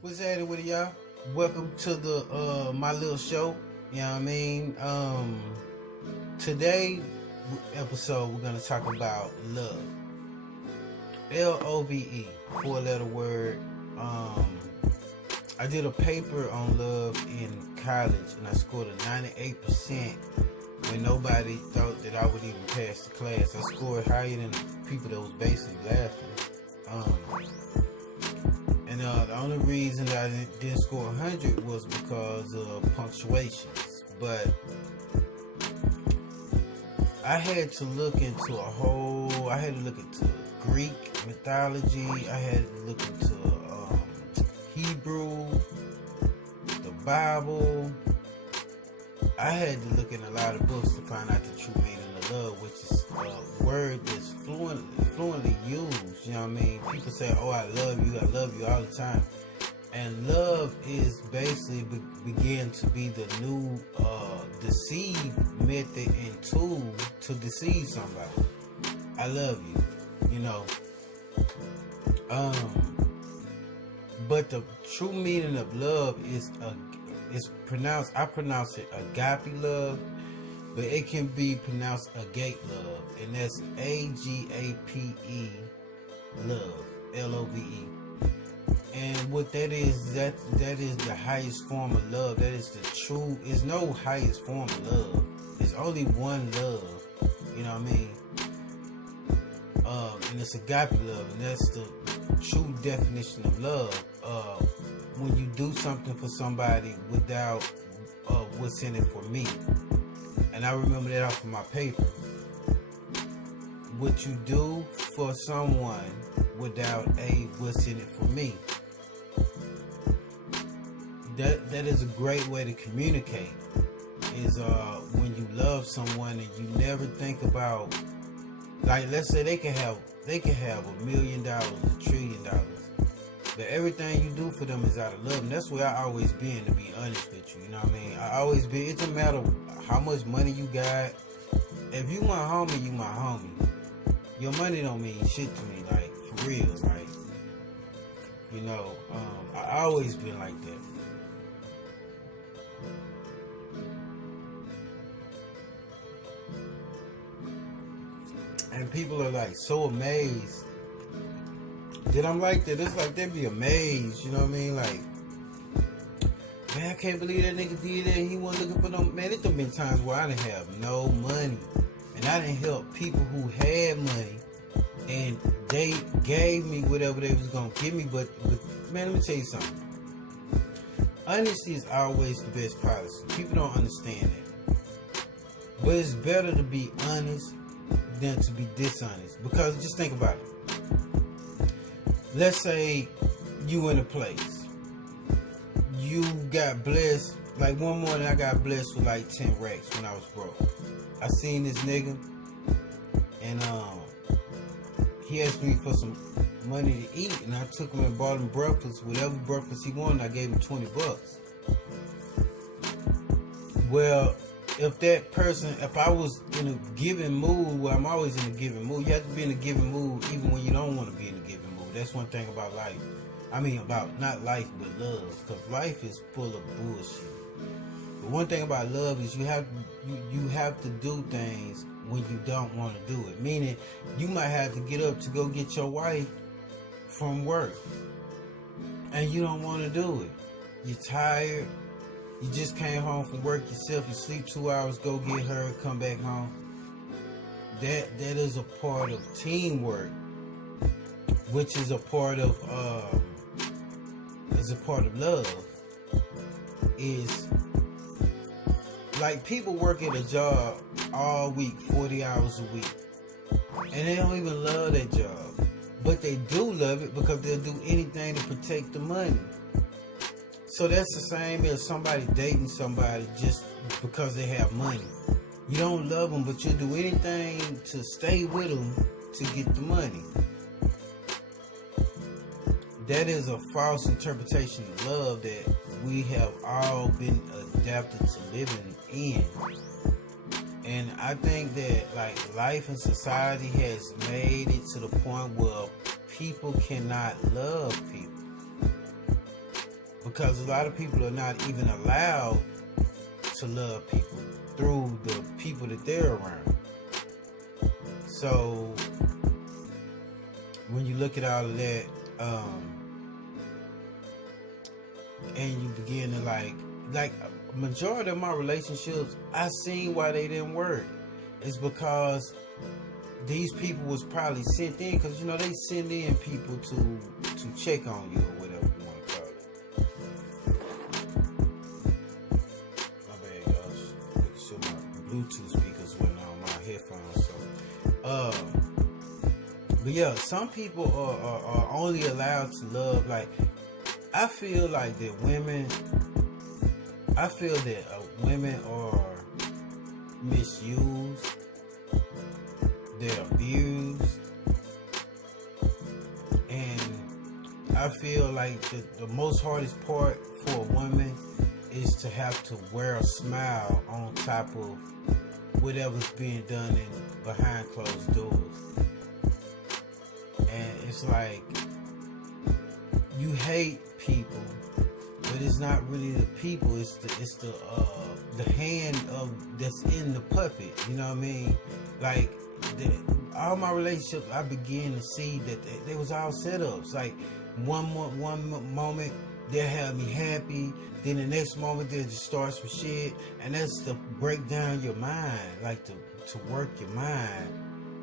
What's happening with y'all? Welcome to the my little show. You know what I mean? Today episode we're gonna talk about love. LOVE, four-letter word. I did a paper on love in college and I scored a 98% when nobody thought that I would even pass the class. I scored higher than the people that was basically laughing. The only reason that I didn't score 100 was because of punctuations. But I had to look into Greek mythology. I had to look into Hebrew, the Bible. I had to look in a lot of books to find out the true meaning of love, which is a word that's fluently used. You know what I mean? People say, "Oh, I love you all the time," and love is basically begin to be the new deceive method and tool to deceive somebody. I love you, you know. But the true meaning of love is pronounced. I pronounce it Agape Love, but it can be pronounced Agape Love, and that's AGAPE Love, LOVE. And what that is, that is the highest form of love. That is the true. There's no highest form of love. There's only one love. You know what I mean? And it's agape love, and that's the true definition of love. When you do something for somebody without what's in it for me. And I remember that off of my paper. What you do for someone without what's in it for me. That is a great way to communicate. Is when you love someone and you never think about, like, let's say they can have $1 million, $1 trillion, but everything you do for them is out of love. And that's where I always been, to be honest with you. You know what I mean? I always been. It doesn't matter how much money you got. If you my homie, you my homie. Your money don't mean shit to me, like, for real, like, you know. I always been like that. And people are like so amazed that I'm like that. It's like they be amazed, you know what I mean? Like, man, I can't believe that nigga did that. He wasn't looking for no, man. It done been times where I didn't have no money, and I didn't help people who had money, and they gave me whatever they was gonna give me. But man, let me tell you something. Honesty is always the best policy. People don't understand that, but it's better to be honest than to be dishonest. Because just think about it. Let's say you in a place, you got blessed. Like one morning I got blessed with like 10 racks when I was broke. I seen this nigga, and he asked me for some money to eat, and I took him and bought him breakfast, whatever breakfast he wanted. I gave him $20. Well, if I was in a giving mood, well, I'm always in a giving mood. You have to be in a giving mood even when you don't want to be in a giving mood. That's one thing about life. I mean, about not life, but love. Because life is full of bullshit. But one thing about love is you have to do things when you don't want to do it. Meaning, you might have to get up to go get your wife from work, and you don't want to do it. You're tired. You just came home from work yourself. You sleep 2 hours, go get her, come back home. That is a part of teamwork, which is a part of love. Is like people work at a job all week, 40 hours a week, and they don't even love that job, but they do love it because they'll do anything to protect the money. So that's the same as somebody dating somebody just because they have money. You don't love them, but you'll do anything to stay with them to get the money. That is a false interpretation of love that we have all been adapted to living in. And I think that like life and society has made it to the point where people cannot love people. because a lot of people are not even allowed to love people through the people that they're around. So when you look at all of that, and you begin to like majority of my relationships, I seen why they didn't work. It's because these people was probably sent in, because they send in people to check on you or whatever you want to call it. My bad, y'all. Making sure my Bluetooth speakers went on my headphones. So, but yeah, some people are only allowed to love. Like, I feel like that women are misused, they're abused, and I feel like the most hardest part for a woman is to have to wear a smile on top of whatever's being done behind closed doors. And it's like, you hate people, but it's not really the people. It's the hand that's in the puppet. You know what I mean? Like all my relationships, I began to see that they was all setups. Like one moment they'll have me happy, then the next moment they'll just start some shit, and that's to break down your mind, like to work your mind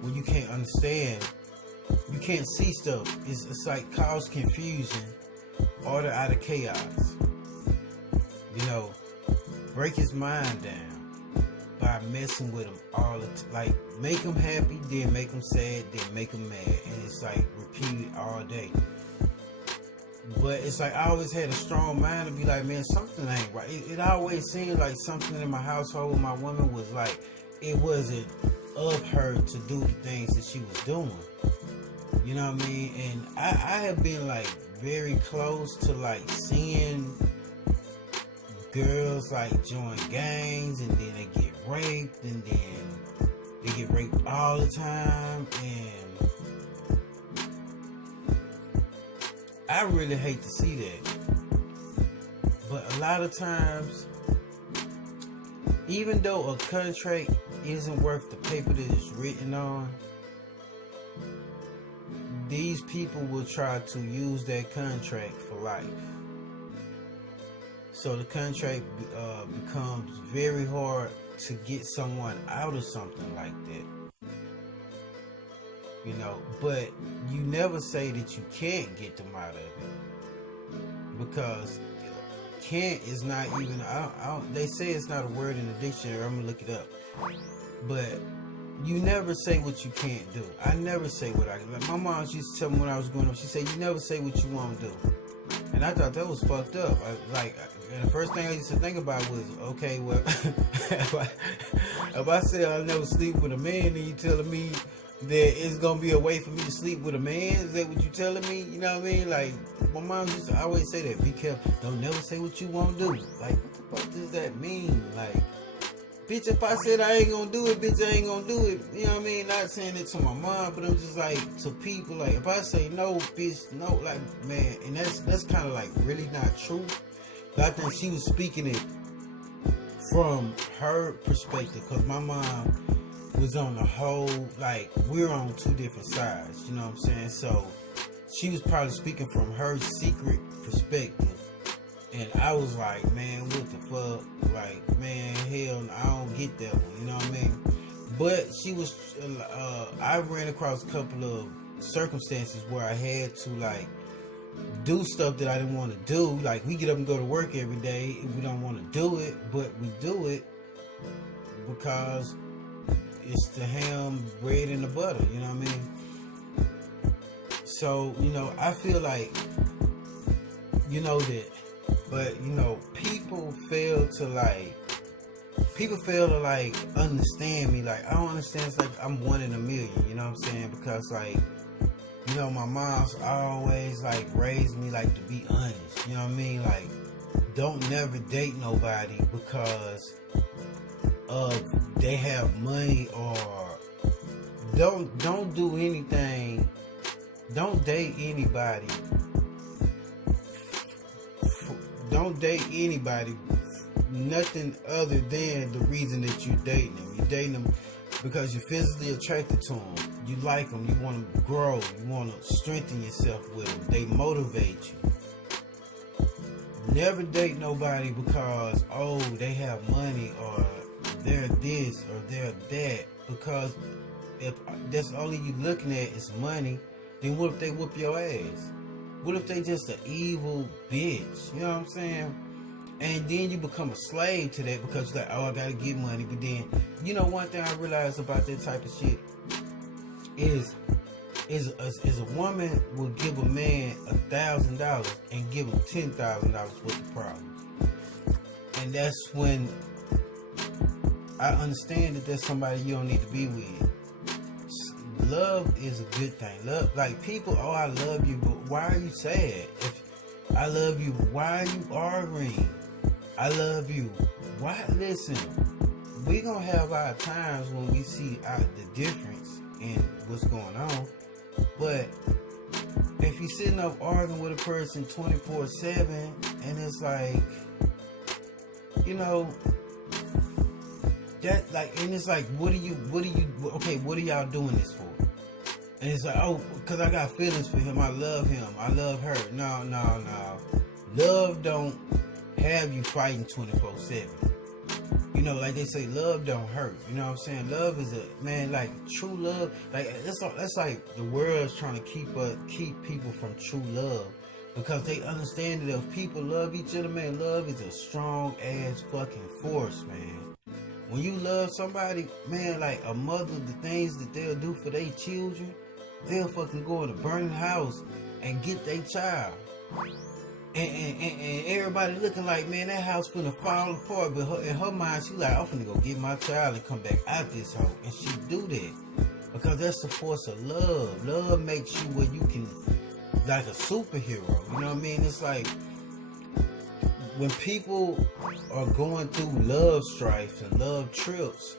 when you can't understand. You can't see stuff. It's like cause confusion, order out of chaos. Break his mind down by messing with him all the time. Like, make him happy, then make him sad, then make him mad. And it's like repeated all day. But it's like I always had a strong mind to be like, man, something ain't right. It always seemed like something in my household with my woman was like, it wasn't of her to do the things that she was doing. You know what I mean? And I have been like very close to like seeing girls like join gangs, and then they get raped, and then they get raped all the time, and I really hate to see that. But a lot of times, even though a contract isn't worth the paper that it's written on, these people will try to use that contract for life. So the contract becomes very hard to get someone out of something like that. But you never say that you can't get them out of it, because can't is not even, they say it's not a word in the dictionary. I'm gonna look it up. But you never say what you can't do. I never say what like my mom used to tell me when I was growing up. She said, you never say what you won't do. And I thought that was fucked up. And the first thing I used to think about was, okay, well, if I say I'll never sleep with a man, and you telling me that it's gonna be a way for me to sleep with a man, is that what you telling me? You know what I mean? Like, my mom used to always say that, be careful, don't never say what you won't do. Like, what the fuck does that mean? Like, bitch, if I said I ain't gonna do it, bitch, I ain't gonna do it. You know what I mean? Not saying it to my mom, but I'm just like, to people, like, if I say no, bitch, no, like, man, and that's kind of like really not true. But I think she was speaking it from her perspective, because my mom was on the whole, like, we're on two different sides, you know what I'm saying? So she was probably speaking from her secret perspective. And I was like, man, what the fuck? Like, man, hell, I don't get that one, you know what I mean? But she was, I ran across a couple of circumstances where I had to, like, do stuff that I didn't want to do. Like, we get up and go to work every day, and we don't want to do it, but we do it because it's the ham, bread, and the butter, you know what I mean? So, I feel like, that. But, people fail to understand me. Like, I don't understand. It's like I'm one in a million, you know what I'm saying? Because, like, my mom's always, like, raised me, like, to be honest, you know what I mean? Like, don't never date nobody because they have money, or don't do anything. Don't date anybody don't date anybody nothing other than the reason that you're dating them. You're dating them because you're physically attracted to them. You like them. You want to grow. You want to strengthen yourself with them. They motivate you. Never date nobody because, oh, they have money or they're this or they're that. Because if that's all you looking at is money, then what if they whoop your ass? What if they just an evil bitch? You know what I'm saying? And then you become a slave to that because you're like, oh, I gotta get money. But then, you know, one thing I realized about that type of shit is a woman will give a man $1,000 and give him $10,000 worth of problems. And that's when I understand that there's somebody you don't need to be with. Love is a good thing. Love, like people, oh, I love you, but why are you sad? If I love you, why are you arguing? I love you. Why? Listen, we gonna have our times when we see the difference in what's going on. But if you're sitting up arguing with a person 24/7, and it's like, you know, that like, and it's like, what are y'all doing this for? And it's like, oh, because I got feelings for him. I love him. I love her. No. Love don't have you fighting 24/7. You know, like they say, love don't hurt. You know what I'm saying? Love is like true love. Like that's like the world's trying to keep people from true love, because they understand that if people love each other, man, love is a strong ass fucking force, man. When you love somebody, man, like a mother, the things that they'll do for their children, they'll fucking go in a burning house and get their child. And everybody looking like, man, that house finna fall apart. But in her mind, she like, I'm finna go get my child and come back out this hole. And she do that because that's the force of love. Love makes you where you can, like a superhero. You know what I mean? It's like when people are going through love strife and love trips,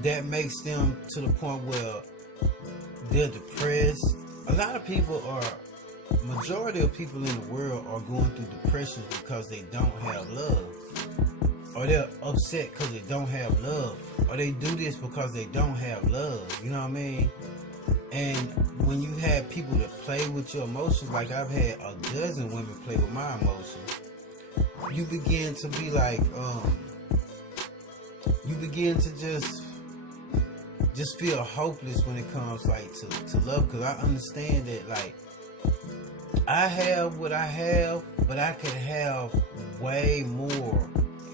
that makes them to the point where they're depressed. A lot of people majority of people in the world are going through depression because they don't have love, or they're upset because they don't have love, or they do this because they don't have love. You know what I mean? And when you have people that play with your emotions, like I've had a dozen women play with my emotions, you begin to be like, you begin to just feel hopeless when it comes like to love. Because I understand that, like, I have what I have, but I could have way more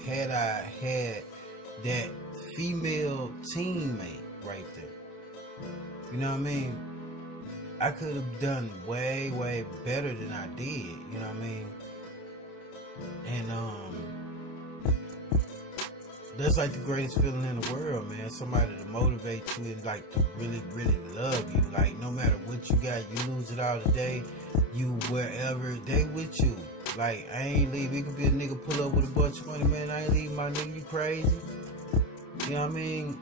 had I had that female teammate right there. You know what I mean? I could have done way, way better than I did. You know what I mean? And that's like the greatest feeling in the world, man. Somebody to motivate you and like to really, really love you. Like no matter what you got, you lose it all today, you wherever, they with you. Like I ain't leaving. It could be a nigga pull up with a bunch of money, man. I ain't leaving my nigga. You crazy? You know what I mean?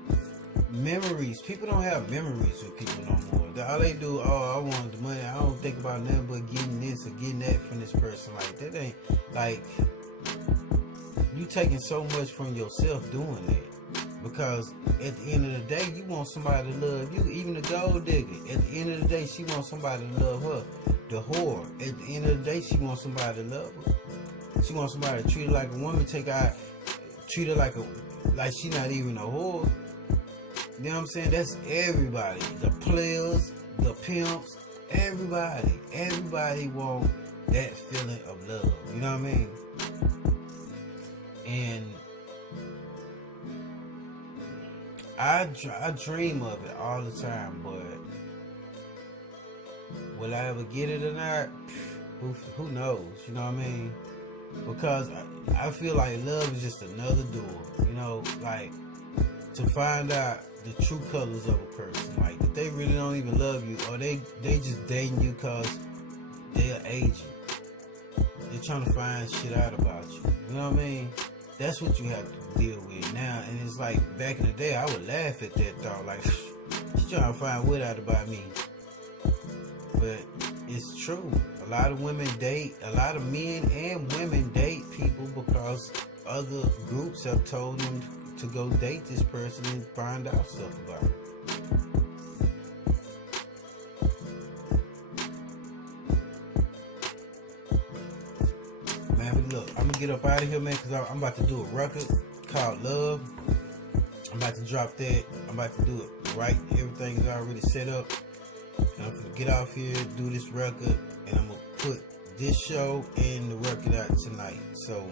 Memories. People don't have memories with people no more. All they do, oh, I want the money. I don't think about nothing but getting this or getting that from this person. Like that ain't like. You taking so much from yourself doing that, because at the end of the day, you want somebody to love you. Even the gold digger, at the end of the day, she wants somebody to love her. The whore, at the end of the day, she wants somebody to love her. She wants somebody to treat her like a woman. Treat her like she not even a whore. You know what I'm saying? That's everybody. The players, the pimps, everybody want that feeling of love. You know what I mean? And I dream of it all the time, but will I ever get it or not? Who knows? You know what I mean? Because I feel like love is just another door. You know, like to find out the true colors of a person. Like if they really don't even love you, or they just dating you because they're agent. They're trying to find shit out about you. You know what I mean? That's what you have to deal with now. And it's like back in the day, I would laugh at that thought. Like, she's trying to find what out about me. But it's true. A A lot of women date, a lot of men and women date people because other groups have told them to go date this person and find out stuff about him. Man, look, I'm gonna get up out of here, man, because I'm about to do a record called Love. I'm about to drop that. I'm about to do it right. Everything is already set up. And I'm gonna get off here, do this record, and I'm gonna put this show and the record out tonight. So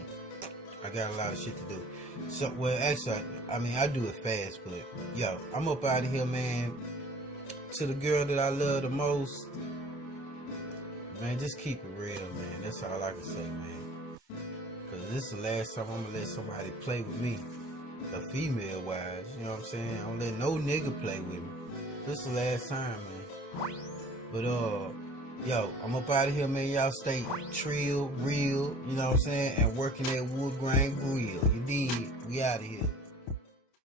I got a lot of shit to do. So, well, actually, I mean, I do it fast, but yo, I'm up out of here, man. To the girl that I love the most, man, just keep it real, man. That's all I can say, man. Cause this is the last time I'm gonna let somebody play with me, a female wise. You know what I'm saying? I don't let no nigga play with me. This is the last time, man. But yo, I'm up out of here, man. Y'all stay trill, real, you know what I'm saying? And working that wood grain grill. You dig? We out of here.